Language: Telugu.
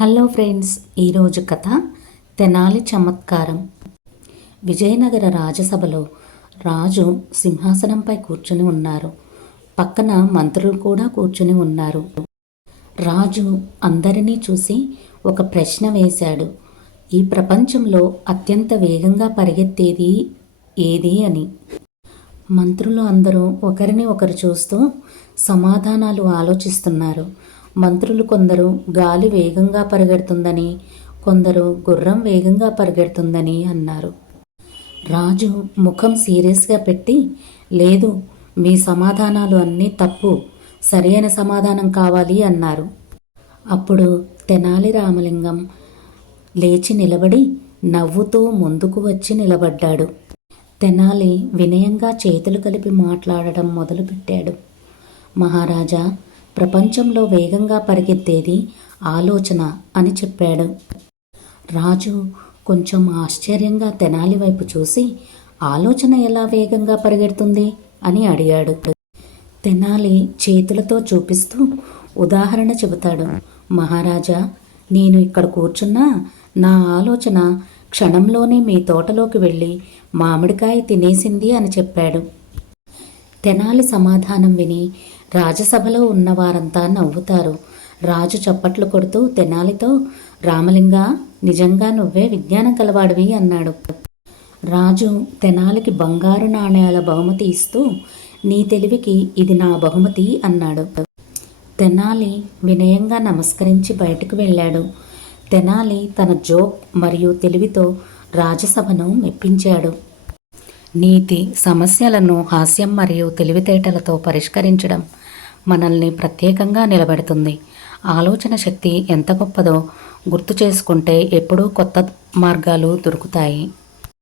హలో ఫ్రెండ్స్ ఈరోజు కథ తెనాలి చమత్కారం. విజయనగర రాజసభలో రాజు సింహాసనంపై కూర్చుని ఉన్నారు. పక్కన మంత్రులు కూడా కూర్చుని ఉన్నారు. రాజు అందరినీ చూసి ఒక ప్రశ్న వేశాడు. ఈ ప్రపంచంలో అత్యంత వేగంగా పరిగెత్తేది ఏది అని. మంత్రులు అందరూ ఒకరిని ఒకరు చూస్తూ సమాధానాలు ఆలోచిస్తున్నారు. మంత్రులు కొందరు గాలి వేగంగా పరిగెడుతుందని కొందరు గుర్రం వేగంగా పరిగెడుతుందని అన్నారు. రాజు ముఖం సీరియస్గా పెట్టి లేదు మీ సమాధానాలు అన్నీ తప్పు సరైన సమాధానం కావాలి అన్నారు. అప్పుడు తెనాలి రామలింగం లేచి నిలబడి నవ్వుతూ ముందుకు వచ్చి నిలబడ్డాడు. తెనాలి వినయంగా చేతులు కలిపి మాట్లాడడం మొదలుపెట్టాడు. మహారాజా ప్రపంచంలో వేగంగా పరిగెత్తేది ఆలోచన అని చెప్పాడు. రాజు కొంచెం ఆశ్చర్యంగా తెనాలి వైపు చూసి ఆలోచన ఎలా వేగంగా పరిగెడుతుంది? అని అడిగాడు. తెనాలి చేతులతో చూపిస్తూ ఉదాహరణ చెబుతాడు. మహారాజా నేను ఇక్కడ కూర్చున్నా నా ఆలోచన క్షణంలోనే మీ తోటలోకి వెళ్ళి మామిడికాయ తినేసింది అని చెప్పాడు. తెనాలి సమాధానం విని రాజసభలో ఉన్నవారంతా నవ్వుతారు. రాజు చప్పట్లు కొడుతూ తెనాలితో రామలింగ నిజంగా నువ్వే విజ్ఞానం కలవాడివి అన్నాడు. రాజు తెనాలికి బంగారు నాణేల బహుమతి ఇస్తూ నీ తెలివికి ఇది నా బహుమతి అన్నాడు. తెనాలి వినయంగా నమస్కరించి బయటకు వెళ్ళాడు. తెనాలి తన జోక్ మరియు తెలివితో రాజసభను మెప్పించాడు. నీతి సమస్యలను హాస్యం మరియు తెలివితేటలతో పరిష్కరించడం మనల్ని ప్రత్యేకంగా నిలబెడుతుంది. ఆలోచన శక్తి ఎంత గొప్పదో గుర్తు చేసుకుంటే ఎప్పుడూ కొత్త మార్గాలు దొరుకుతాయి.